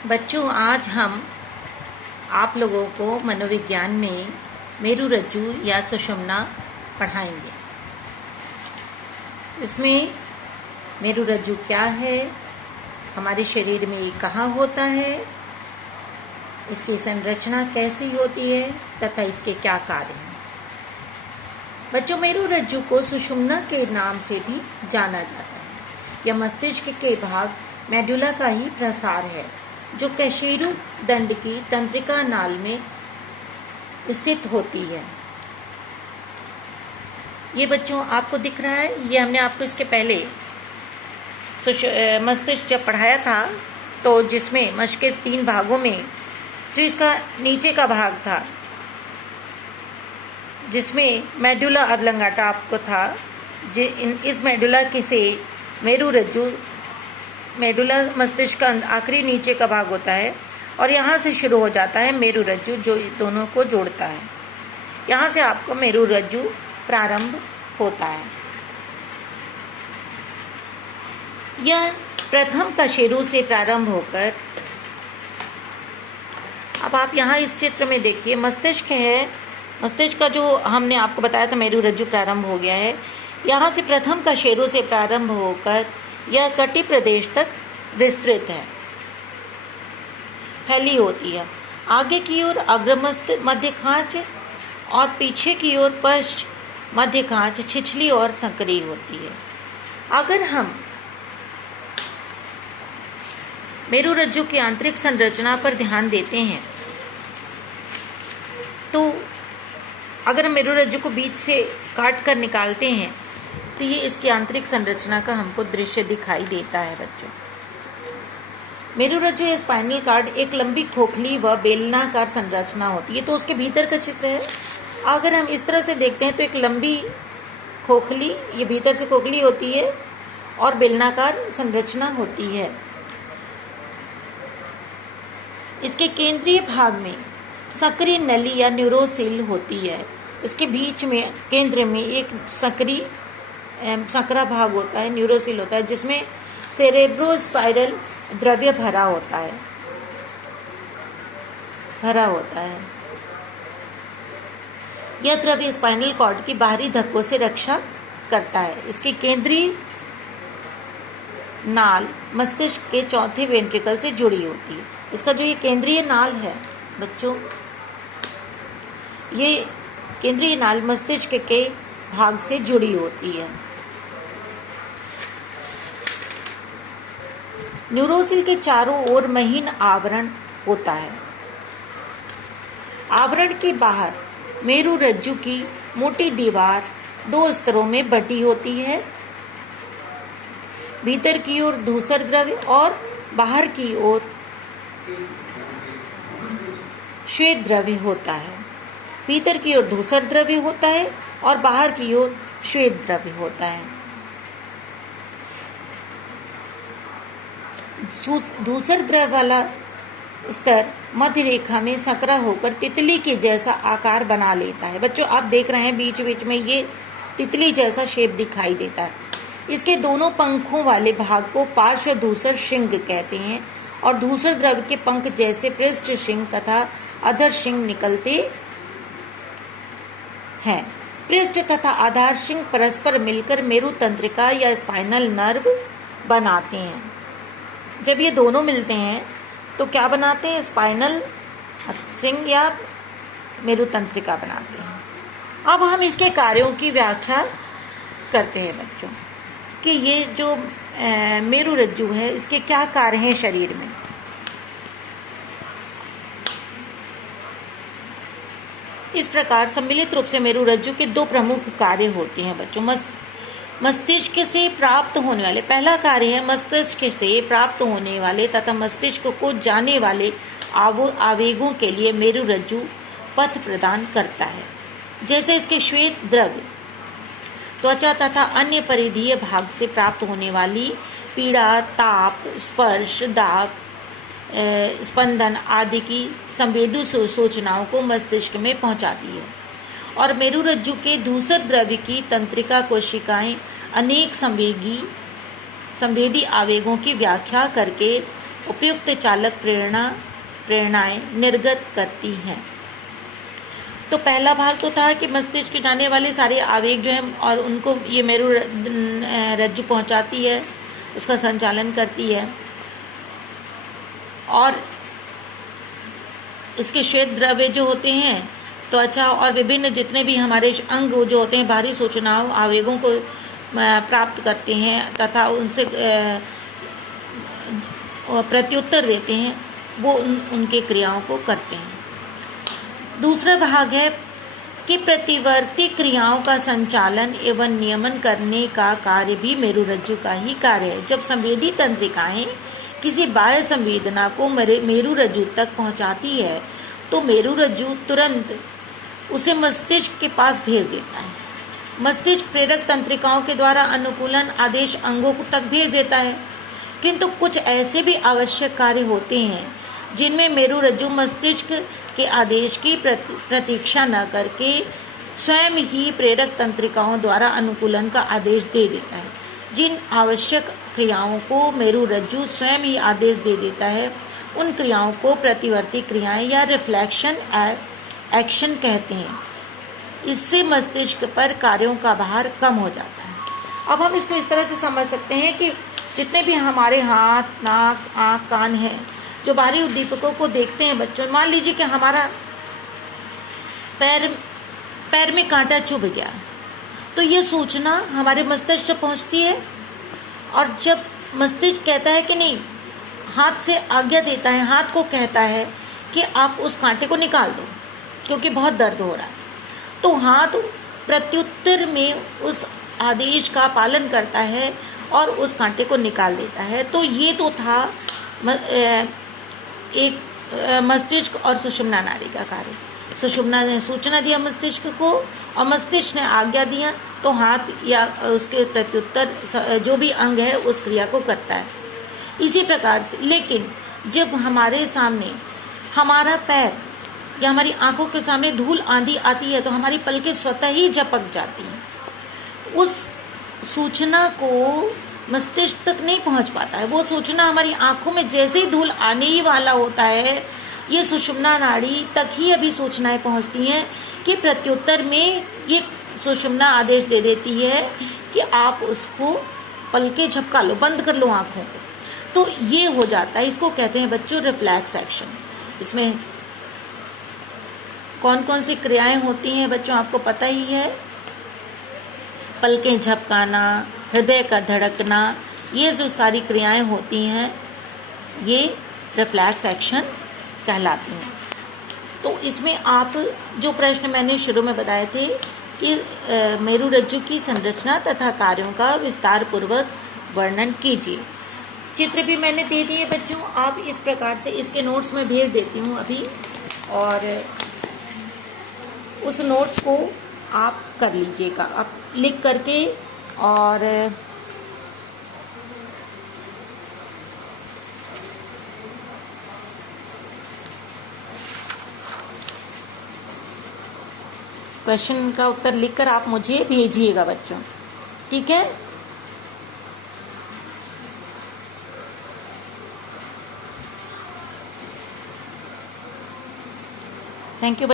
बच्चों, आज हम आप लोगों को मनोविज्ञान में मेरुरज्जु या सुषुम्ना पढ़ाएंगे। इसमें मेरुरज्जु क्या है, हमारे शरीर में ये कहाँ होता है, इसकी संरचना कैसी होती है तथा इसके क्या कार्य हैं। बच्चों, मेरुरज्जु को सुषुम्ना के नाम से भी जाना जाता है। यह मस्तिष्क के भाग मेडुला का ही प्रसार है, जो कशेरु दंड की तंत्रिका नाल में स्थित होती है। ये बच्चों आपको दिख रहा है, ये हमने आपको इसके पहले मस्तिष्क जब पढ़ाया था तो जिसमें मस्तिष्क के 3 भागों में जो इसका नीचे का भाग था, जिसमें मेडुला ऑब्लंगाटा आपको था, इस मेडुला के से मेरुरज्जु, मेडुला मस्तिष्क का आखिरी नीचे का भाग होता है और यहाँ से शुरू हो जाता है मेरुरज्जु, जो दोनों को जोड़ता है। यहाँ से आपको मेरुरज्जु प्रारंभ होता है। यह प्रथम कशेरु से प्रारंभ होकर, अब आप यहाँ इस चित्र में देखिए, मस्तिष्क है। मस्तिष्क का जो हमने आपको बताया था मेरुरज्जु प्रारंभ हो गया है। यहाँ से प्रथम कशेरु से प्रारंभ होकर यह कटी प्रदेश तक विस्तृत है, फैली होती है। आगे की ओर अग्रमस्त मध्य खांच और पीछे की ओर पश्च मध्य खांच छिछली और संकरी होती है। अगर हम मेरुरज्जु की आंतरिक संरचना पर ध्यान देते हैं तो अगर हम मेरुरज्जु को बीच से काट कर निकालते हैं तो ये इसकी आंतरिक संरचना का हमको दृश्य दिखाई देता है। बच्चों, मेरुरज्जु या स्पाइनल कॉर्ड एक लंबी खोखली व बेलनाकार संरचना होती है। तो उसके भीतर का चित्र है। अगर हम इस तरह से देखते हैं तो एक लंबी खोखली, ये भीतर से खोखली होती है और बेलनाकार संरचना होती है। इसके केंद्रीय भाग में सक्रिय नली या न्यूरोसिल होती है। इसके बीच में केंद्र में एक संकरा भाग होता है, न्यूरोसिल होता है, जिसमें सेरेब्रोस्पाइरल द्रव्य भरा होता है। यह द्रव्य स्पाइनल कॉर्ड की बाहरी धक्कों से रक्षा करता है। इसकी केंद्रीय नाल मस्तिष्क के चौथे वेंट्रिकल से जुड़ी होती है। इसका जो ये केंद्रीय नाल है बच्चों, ये केंद्रीय नाल मस्तिष्क के भाग से जुड़ी होती है। न्यूरोसिल के चारों ओर महीन आवरण होता है। आवरण के बाहर मेरुरज्जु की मोटी दीवार 2 स्तरों में बटी होती है। भीतर की ओर धूसर द्रव्य और बाहर की ओर श्वेत द्रव्य होता है। भीतर की ओर धूसर द्रव्य होता है और बाहर की ओर श्वेत द्रव्य होता है। धूसर द्रव्य वाला स्तर मध्य रेखा में संकरा होकर तितली के जैसा आकार बना लेता है। बच्चों, आप देख रहे हैं बीच बीच में ये तितली जैसा शेप दिखाई देता है। इसके दोनों पंखों वाले भाग को पार्श्व धूसर श्रृंग कहते हैं और धूसर द्रव्य के पंख जैसे पृष्ठ श्रृंग तथा अधर श्रृंग निकलते हैं। पृष्ठ तथा आधार श्रृंग परस्पर मिलकर मेरु तंत्रिका या स्पाइनल नर्व बनाते हैं। जब ये दोनों मिलते हैं तो क्या बनाते हैं? स्पाइनल श्रृंग या मेरु तंत्रिका बनाते हैं। अब हम इसके कार्यों की व्याख्या करते हैं बच्चों, कि ये जो मेरुरज्जु है इसके क्या कार्य हैं शरीर में। इस प्रकार सम्मिलित रूप से मेरुरज्जु के 2 प्रमुख कार्य होते हैं बच्चों। मस्तिष्क से प्राप्त होने वाले, पहला कार्य है मस्तिष्क से प्राप्त होने वाले तथा मस्तिष्क को जाने वाले आवेगों के लिए मेरुरज्जु पथ प्रदान करता है। जैसे इसके श्वेत द्रव्य त्वचा तथा अन्य परिधीय भाग से प्राप्त होने वाली पीड़ा, ताप, स्पर्श, दाब, स्पंदन आदि की संवेदी सूचनाओं को मस्तिष्क में पहुंचाती है। और मेरुरज्जु के धूसर द्रव्य की तंत्रिका कोशिकाएं अनेक संवेदी आवेगों की व्याख्या करके उपयुक्त चालक प्रेरणाएं निर्गत करती हैं। तो पहला भाग तो था कि मस्तिष्क के जाने वाले सारे आवेग जो हैं और उनको ये मेरु रज्जु पहुंचाती है, उसका संचालन करती है। और इसके श्वेत द्रव्य जो होते हैं त्वचा और विभिन्न जितने भी हमारे अंग जो होते हैं बाहरी सूचनाओं आवेगों को प्राप्त करते हैं तथा उनसे प्रत्युत्तर देते हैं, वो उनके क्रियाओं को करते हैं। दूसरा भाग है कि प्रतिवर्ती क्रियाओं का संचालन एवं नियमन करने का कार्य भी मेरुरज्जु का ही कार्य है। जब संवेदी तंत्रिकाएं किसी बाह्य संवेदना को मेरुरज्जु तक पहुंचाती है तो मेरुरज्जु तुरंत उसे मस्तिष्क के पास भेज देता है। मस्तिष्क प्रेरक तंत्रिकाओं के द्वारा अनुकूलन आदेश अंगों तक भेज देता है। किंतु कुछ ऐसे भी आवश्यक कार्य होते हैं जिनमें मेरुरज्जु मस्तिष्क के आदेश की प्रतीक्षा न करके स्वयं ही प्रेरक तंत्रिकाओं द्वारा अनुकूलन का आदेश दे देता है। जिन आवश्यक क्रियाओं को मेरुरज्जु स्वयं ही आदेश दे देता है उन क्रियाओं को प्रतिवर्ती क्रियाएं या रिफ्लेक्शन एक्शन कहते हैं। इससे मस्तिष्क पर कार्यों का भार कम हो जाता है। अब हम इसको इस तरह से समझ सकते हैं कि जितने भी हमारे हाथ, नाक, आँख, कान हैं जो बाहरी उद्दीपकों को देखते हैं बच्चों, मान लीजिए कि हमारा पैर में कांटा चुभ गया तो ये सूचना हमारे मस्तिष्क तक पहुंचती है। और जब मस्तिष्क कहता है कि नहीं, हाथ से आज्ञा देता है, हाथ को कहता है कि आप उस कांटे को निकाल दो क्योंकि बहुत दर्द हो रहा है, तो हाथ प्रत्युत्तर में उस आदेश का पालन करता है और उस कांटे को निकाल देता है। तो ये तो था एक मस्तिष्क और सुषुम्ना नाड़ी का कार्य। सुषुम्ना ने सूचना दिया मस्तिष्क को और मस्तिष्क ने आज्ञा दिया तो हाथ या उसके प्रत्युत्तर जो भी अंग है उस क्रिया को करता है। इसी प्रकार से लेकिन जब हमारे सामने हमारा पैर या हमारी आंखों के सामने धूल आंधी आती है तो हमारी पलकें स्वतः ही झपक जाती हैं। उस सूचना को मस्तिष्क तक नहीं पहुंच पाता है। वो सूचना हमारी आंखों में जैसे ही धूल आने ही वाला होता है, ये सुषुम्ना नाड़ी तक ही अभी सूचनाएं पहुंचती हैं कि प्रत्युत्तर में ये सुषुम्ना आदेश दे देती है कि आप उसको पलकें झपका लो, बंद कर लो आंखों को। तो ये हो जाता है, इसको कहते हैं बच्चों रिफ्लेक्स एक्शन। इसमें कौन कौन सी क्रियाएं होती हैं बच्चों आपको पता ही है। पलकें झपकाना, हृदय का धड़कना, ये जो सारी क्रियाएं होती हैं ये रिफ्लेक्स एक्शन कहलाती हैं। तो इसमें आप जो प्रश्न मैंने शुरू में बताए थे कि मेरुरज्जु की संरचना तथा कार्यों का विस्तार पूर्वक वर्णन कीजिए। चित्र भी मैंने दे दिए बच्चों, आप इस प्रकार से इसके नोट्स में भेज देती हूँ अभी, और उस नोट्स को आप कर लीजिएगा, आप लिख करके। और क्वेश्चन का उत्तर लिखकर आप मुझे भेजिएगा बच्चों, ठीक है। Thank you.